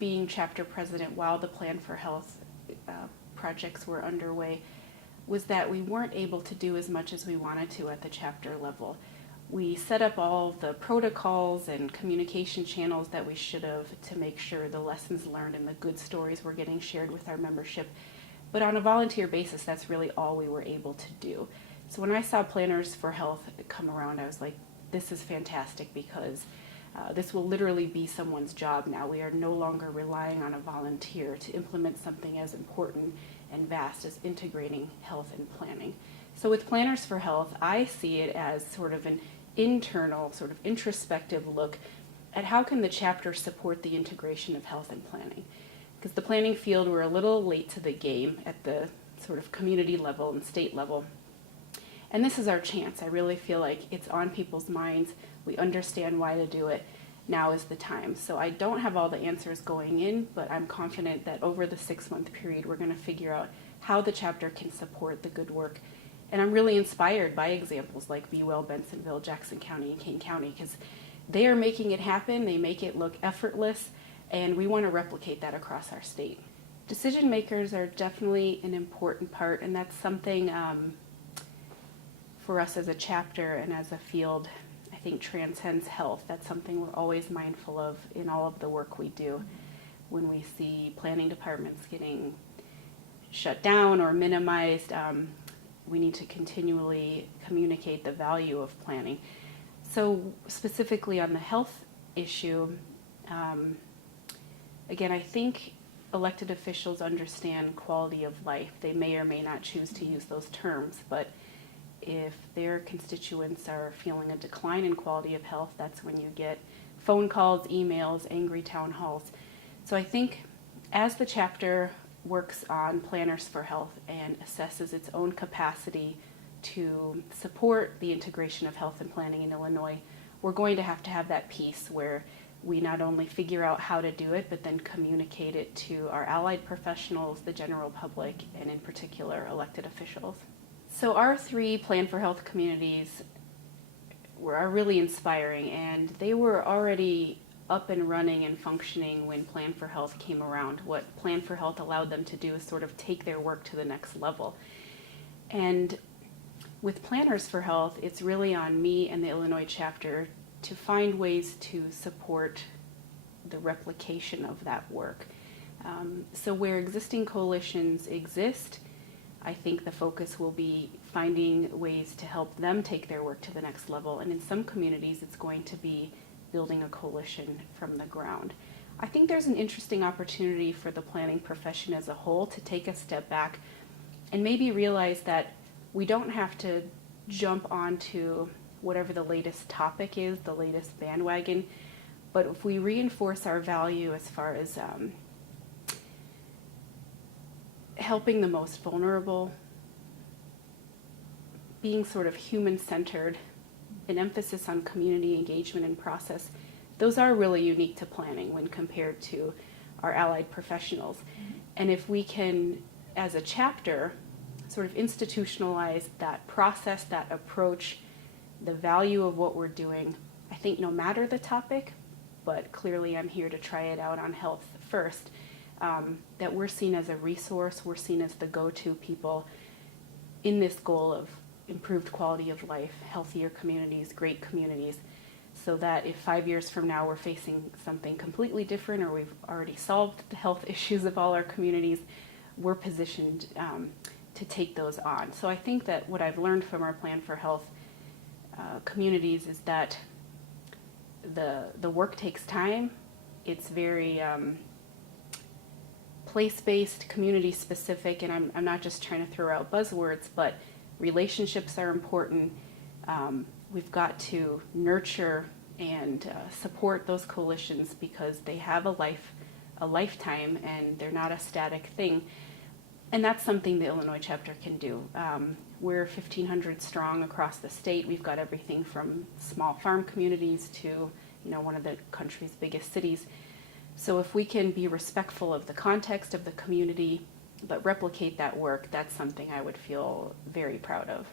being chapter president while the Plan4Health projects were underway was that we weren't able to do as much as we wanted to at the chapter level. We set up all the protocols and communication channels that we should have to make sure the lessons learned and the good stories were getting shared with our membership. But on a volunteer basis, that's really all we were able to do. So when I saw Planners for Health come around, I was like, this is fantastic, because this will literally be someone's job now. We are no longer relying on a volunteer to implement something as important and vast as integrating health and planning. So with Planners for Health, I see it as sort of an internal, sort of introspective look at how can the chapter support the integration of health and planning. Because the planning field, we're a little late to the game at the sort of community level and state level. And this is our chance. I really feel like it's on people's minds. We understand why to do it. Now is the time. So I don't have all the answers going in, but I'm confident that over the 6-month period, we're going to figure out how the chapter can support the good work. And I'm really inspired by examples like Be Well, Bensonville, Jackson County, and Kane County, because they are making it happen. They make it look effortless, and we want to replicate that across our state. Decision makers are definitely an important part, and that's something for us as a chapter and as a field, I think transcends health. That's something we're always mindful of in all of the work we do. When we see planning departments getting shut down or minimized, we need to continually communicate the value of planning. So specifically on the health issue, again, I think elected officials understand quality of life. They may or may not choose to use those terms, but if their constituents are feeling a decline in quality of health, that's when you get phone calls, emails, angry town halls. So I think as the chapter works on Planners for Health and assesses its own capacity to support the integration of health and planning in Illinois, we're going to have that piece where we not only figure out how to do it, but then communicate it to our allied professionals, the general public, and in particular elected officials. So our 3 Plan4Health communities are really inspiring, and they were already up and running and functioning when Plan4Health came around. What Plan4Health allowed them to do is sort of take their work to the next level. And with Planners for Health, it's really on me and the Illinois chapter to find ways to support the replication of that work. So where existing coalitions exist, I think the focus will be finding ways to help them take their work to the next level. And in some communities, it's going to be building a coalition from the ground. I think there's an interesting opportunity for the planning profession as a whole to take a step back and maybe realize that we don't have to jump onto whatever the latest topic is, the latest bandwagon, but if we reinforce our value as far as helping the most vulnerable, being sort of human-centered, an emphasis on community engagement and process, those are really unique to planning when compared to our allied professionals. Mm-hmm. And if we can, as a chapter, sort of institutionalize that process, that approach, the value of what we're doing, I think no matter the topic, but clearly I'm here to try it out on health first, that we're seen as a resource, we're seen as the go-to people in this goal of improved quality of life, healthier communities, great communities, so that if 5 years from now we're facing something completely different or we've already solved the health issues of all our communities, we're positioned to take those on. So I think that what I've learned from our Plan4Health communities is that the work takes time. It's very place-based, community-specific, and I'm not just trying to throw out buzzwords, but relationships are important. We've got to nurture and support those coalitions because they have a lifetime, and they're not a static thing. And that's something the Illinois chapter can do. We're 1,500 strong across the state. We've got everything from small farm communities to, one of the country's biggest cities. So if we can be respectful of the context of the community, but replicate that work, that's something I would feel very proud of.